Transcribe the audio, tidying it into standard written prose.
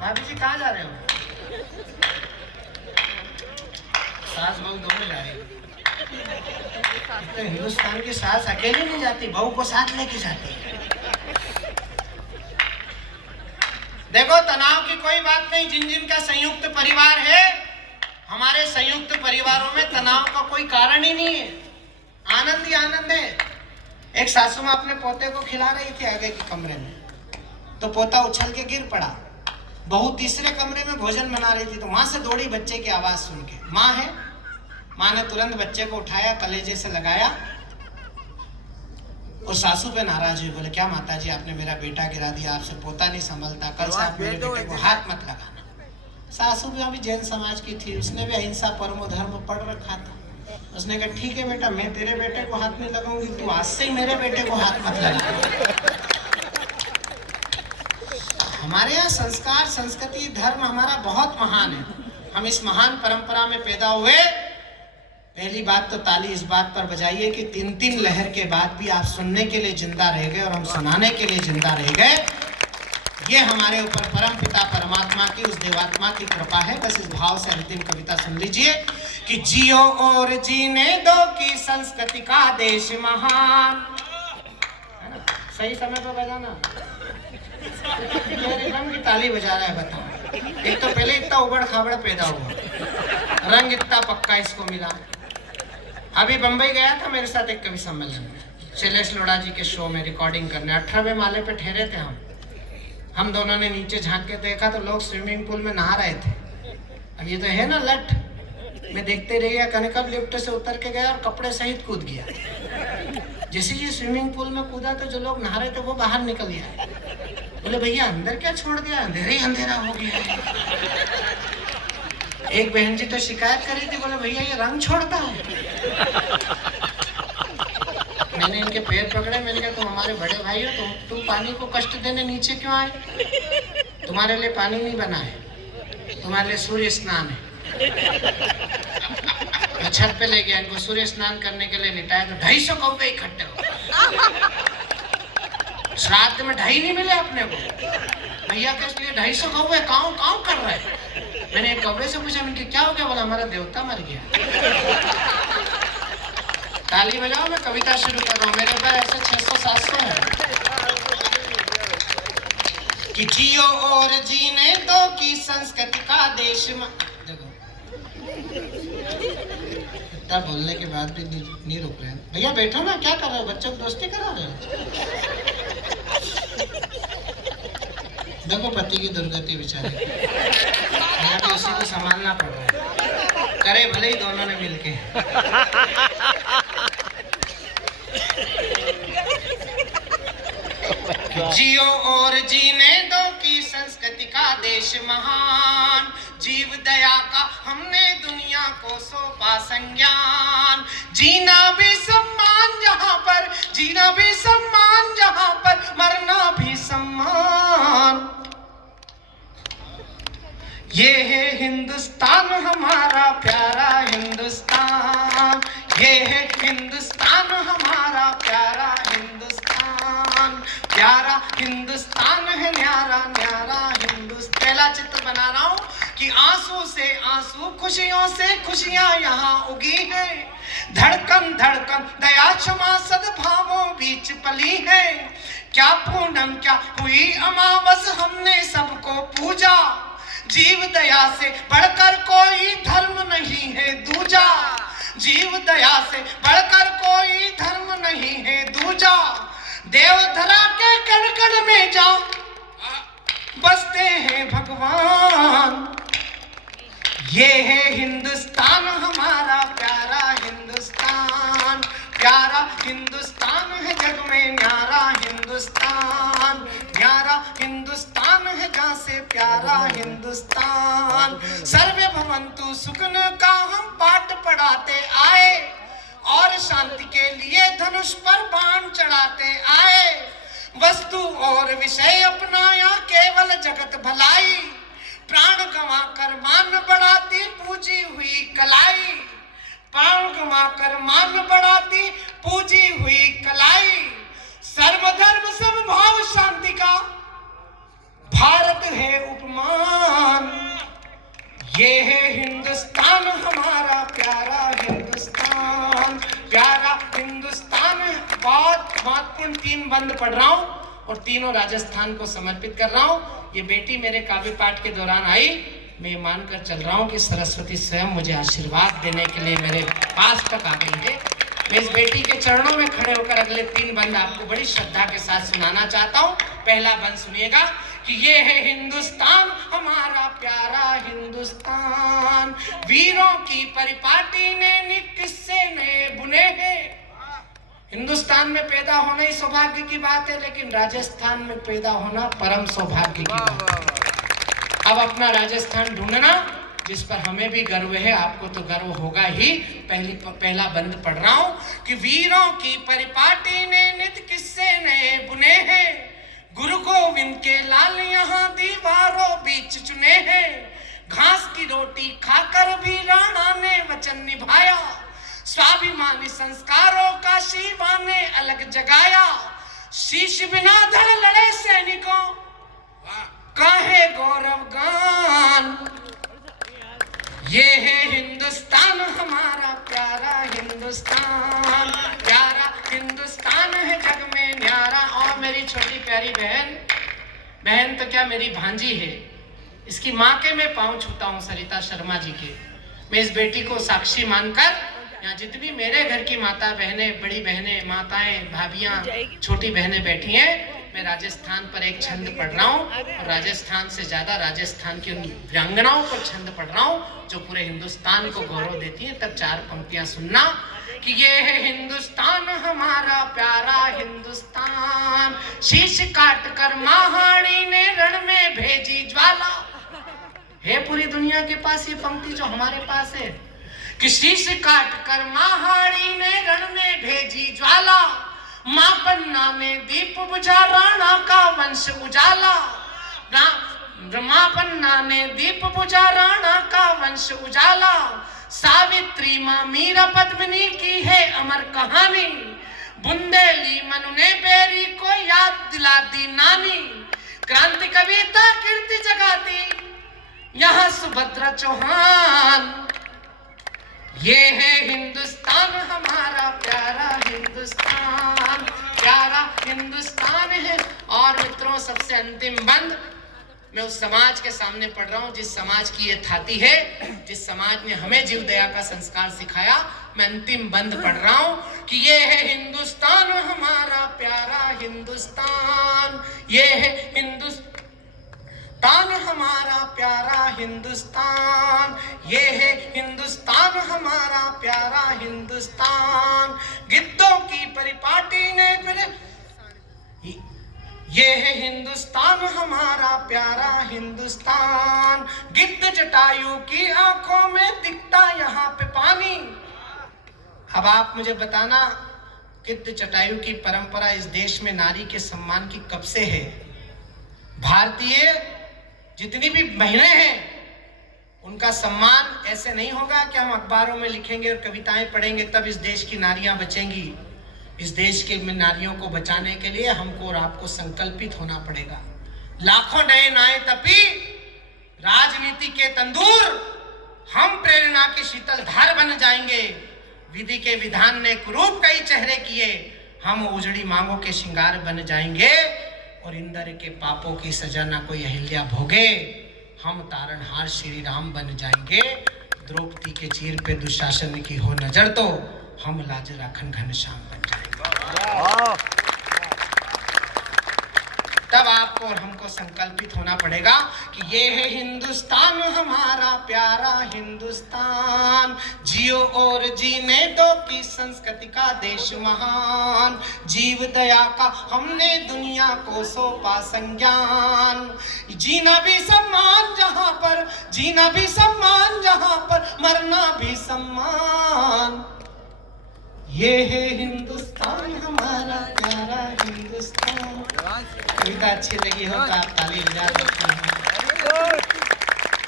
भाभी जी कहाँ जा रहे हो? सास बहू दोनों जा रही है। तो हिंदुस्तान की सास अकेली नहीं जाती, बहू को साथ लेके जाती है। देखो, तनाव की कोई बात नहीं। जिन जिन का संयुक्त परिवार है, हमारे संयुक्त परिवारों में तनाव का कोई कारण ही नहीं है, आनंद ही आनंद है। एक सासू माँ अपने पोते को खिला रही थी आगे के कमरे में, तो पोता उछल के गिर पड़ा। बहू तीसरे कमरे में भोजन बना रही थी, तो वहां से दौड़ी बच्चे की आवाज सुन के। माँ है, माँ ने तुरंत बच्चे को उठाया, कलेजे से लगाया और सासू पे नाराज हुई। बोले, क्या माता जी, आपने मेरा बेटा गिरा दिया, आपसे पोता नहीं संभलता, कल से आप मेरे बेटे को हाथ मत लगाना। सासू भी अभी जैन समाज की थी, उसने भी अहिंसा परमो धर्म पढ़ रखा था। उसने कहा, ठीक है बेटा, मैं तेरे बेटे को हाथ नहीं लगाऊंगी, तू आज से ही मेरे बेटे को हाथ मत लगा। हमारे यहाँ संस्कार, संस्कृति, धर्म हमारा बहुत महान है। हम इस महान परंपरा में पैदा हुए। पहली बात तो ताली इस बात पर बजाइए कि 3-3 लहर के बाद भी आप सुनने के लिए जिंदा रह गए और हम सुनाने के लिए जिंदा रह गए। ये हमारे ऊपर परम पिता परमात्मा की, उस देवात्मा की कृपा है। बस इस भाव से अंतिम कविता सुन लीजिए कि जियो और जीने दो की संस्कृति का देश महान। है ना? सही समय पर बजाना। रंग की ताली बजा रहा है, बताओ। एक तो पहले इतना उबड़ खाबड़ पैदा हुआ, रंग इतना पक्का इसको मिला। अभी बंबई गया था मेरे साथ एक कवि सम्मेलन में, शैलेश लोढ़ा जी के शो में रिकॉर्डिंग करने। 18वें माले पे ठहरे थे हम दोनों ने नीचे झांक के देखा तो लोग स्विमिंग पूल में नहा रहे थे। अब ये तो है ना लट, मैं देखते रह गया, कहने कब लिफ्ट से उतर के गया और कपड़े सहित कूद गया। जैसे ये स्विमिंग पूल में कूदा तो जो लोग नहा रहे थे वो बाहर निकल गया। बोले, भैया अंदर क्या छोड़ दिया, अंधेरे ही अंधेरा हो गया। एक बहन जी तो शिकायत करी थी, बोले भैया ये रंग छोड़ता है। मैंने इनके पैर पकड़े, मैंने कहा तुम हमारे बड़े भाई हो, तुम पानी को कष्ट देने नीचे क्यों आए? तुम्हारे लिए पानी नहीं बना है, तुम्हारे लिए सूर्य स्नान है। मैं छत पे ले गया, इनको सूर्य स्नान करने के लिए लिटाया तो 250 कौवे इकट्ठे हो। श्राद्ध में 2.5 नहीं मिले अपने को। भैया के लिए 250 कौवे काऊ काऊ कर रहे हैं। मैंने एक कौवे से पूछा, इनके क्या हो गया? बोला, हमारा देवता मर गया। ताली बजाओ, मैं कविता शुरू कर रहा हूँ। मेरे ऊपर ऐसे 600-700 है कि जियो और जीने दो की संस्कृति का देश में। देखो, इतना बोलने के बाद भी नहीं रुक रहे हैं। भैया बैठो ना, क्या कर रहे हो? बच्चों को दोस्ती करा रहे हो? देखो पति की दुर्गति बेचारी, यहाँ भी उसी को संभालना पड़ रहा है। करे भले ही दोनों ने मिलके। जियो और जीने दो की संस्कृति का देश महान। जीव दया का हमने दुनिया को सौंपा संज्ञान। जीना भी सम्मान जहाँ पर, जीना भी सम्मान जहाँ पर, मरना भी सम्मान। ये है हिंदुस्तान हमारा प्यारा हिंदुस्तान। ये है हिंदुस्तान हमारा प्यारा हिंदुस्तान। प्यारा हिंदुस्तान है, न्यारा न्यारा हिंदुस्तान। पहला चित्र बना रहा हूँ कि आंसू से आंसू, खुशियों से खुशियां यहाँ उगी है। धड़कन धड़कन दया क्षमा सद्भावों बीच पली है। क्या पूनम क्या हुई अमावस, हमने सबको पूजा। जीव दया से बढ़कर कोई धर्म नहीं है दूजा। जीव दया से बढ़कर कोई धर्म नहीं है दूजा। देवधरा के कण कण में जा बसते हैं भगवान। ये है हिंदुस्तान हमारा प्यारा हिंदुस्तान। प्यारा हिंदुस्तान है जग में न्यारा हिंदुस्तान। न्यारा हिंदुस्तान है जहाँ से प्यारा हिंदुस्तान। सर्वे भवन्तु सुखन का हम पाठ पढ़ाते आए और शांति के लिए धनुष पर बाण चढ़ाते आए। वस्तु और विषय अपनाया केवल जगत भलाई। प्राण गंवा कर मान बढ़ाती पूजी हुई कलाई। प्राण गंवा कर मान बढ़ाती पूजी हुई कलाई। सर्वधर्म समभाव शांति का भारत है उपमा। ये है हिंदुस्तान हमारा प्यारा हिंदुस्तान, प्यारा हिंदुस्तान। बहुत महत्वपूर्ण 3 बंद पढ़ रहा हूँ और तीनों राजस्थान को समर्पित कर रहा हूँ। ये बेटी मेरे काव्य पाठ के दौरान आई, मैं मानकर चल रहा हूँ कि सरस्वती स्वयं मुझे आशीर्वाद देने के लिए मेरे पास तक आ गई है। मैं इस बेटी के चरणों में खड़े होकर अगले 3 बंद आपको बड़ी श्रद्धा के साथ सुनाना चाहता हूँ। पहला बंद सुनिएगा कि ये है हिंदुस्तान हमारा प्यारा हिंदुस्तान, वीरों की परिपाटी ने नित किस्से नए बुने हैं। हिंदुस्तान में पैदा होना ही सौभाग्य की बात है, लेकिन राजस्थान में पैदा होना परम सौभाग्य की बात है। अब अपना राजस्थान ढूंढना जिस पर हमें भी गर्व है, आपको तो गर्व होगा ही। पहला बंद पढ़ रहा हूं कि वीरों की परिपाटी ने नित किस्से नए बुने हैं, गुरु गोविंद के लाल यहाँ दीवारों बीच चुने हैं, घास की रोटी खाकर भी राणा ने वचन निभाया, स्वाभिमानी संस्कारों का शिवा ने अलग जगाया, शीश बिना धड़ लड़े सैनिकों का है गौरव गान। ये है हिंदुस्तान हमारा प्यारा हिंदुस्तान, प्यारा हिंदुस्तान है जग में न्यारा। और मेरी छोटी प्यारी बहन तो क्या मेरी भांजी है, इसकी माँ के मैं पांव छूता हूँ, सरिता शर्मा जी के। मैं इस बेटी को साक्षी मानकर यहाँ जितनी मेरे घर की माता बहनें, बड़ी बहनें, माताएं, भाभियां, छोटी बहनें बैठी हैं, मैं राजस्थान पर एक छंद पढ़ रहा हूँ और राजस्थान से ज्यादा राजस्थान की उन वीरांगनाओं पर छंद पढ़ रहा हूँ जो पूरे हिंदुस्तान को गौरव देती है। तब 4 पंक्तियां सुनना कि ये है हिंदुस्तान हमारा प्यारा हिंदुस्तान, शीश काट कर महारानी ने रण में भेजी ज्वाला। है पूरी दुनिया के पास ये पंक्ति जो हमारे पास है कि शीश काट कर महारानी ने रण में भेजी ज्वाला, मां पन्ना ने दीप बुझा राणा का वंश उजाला, मां पन्ना ने दीप बुझा राणा का वंश उजाला, सावित्री मां मीरा पद्मिनी की है अमर कहानी, बुंदेली मनु ने बेरी को याद दिला दी नानी, क्रांति कविता कीर्ति जगाती यहाँ सुभद्रा चौहान। ये है हिंदुस्तान हमारा प्यारा हिंदुस्तान, प्यारा हिंदुस्तान है। और मित्रों, सबसे अंतिम बंद मैं उस समाज के सामने पढ़ रहा हूँ जिस समाज की ये थाती है, जिस समाज ने हमें जीव दया का संस्कार सिखाया। मैं अंतिम बंद पढ़ रहा हूँ कि ये है हिंदुस्तान हमारा प्यारा हिंदुस्तान, ये है हिंदुस्तान हमारा प्यारा हिंदुस्तान, ये है हिंदुस्तान हमारा प्यारा हिंदुस्तान, गिद्धों की परिपाटी ने ये है हिंदुस्तान हमारा प्यारा हिंदुस्तान, गिद्ध जटायु की आंखों में दिखता यहाँ पे पानी। अब आप मुझे बताना, गिद्ध जटायु की परंपरा इस देश में नारी के सम्मान की कब से है? भारतीय जितनी भी महिलाएं हैं उनका सम्मान ऐसे नहीं होगा कि हम अखबारों में लिखेंगे और कविताएं पढ़ेंगे तब इस देश की नारियां बचेंगी। इस देश के नारियों को बचाने के लिए हमको और आपको संकल्पित होना पड़ेगा। लाखों नए नाए तपी राजनीति के तंदूर, हम प्रेरणा की शीतल धार बन जाएंगे। विधि के विधान ने कुरूप कई चेहरे किए, हम उजड़ी मांगों के श्रृंगार बन जाएंगे। और इंद्र के पापों की सजा ना कोई अहिल्या भोगे, हम तारणहार श्री राम बन जाएंगे। द्रौपदी के चीर पे दुशासन की हो नजर तो हम लाज राखन घनश्याम बन जाएंगे। तब आपको और हमको संकल्पित होना पड़ेगा कि ये है हिंदुस्तान हमारा प्यारा हिंदुस्तान, जियो और जीने दो की संस्कृति का देश महान, जीव दया का हमने दुनिया को सौंपा संज्ञान, जीना भी सम्मान जहां पर, जीना भी सम्मान जहां पर, मरना भी सम्मान। ये है हिंदुस्तान हमारा प्यारा हिंदुस्तान। कविता अच्छी लगी हो तो आप ताली बजा सकते हैं।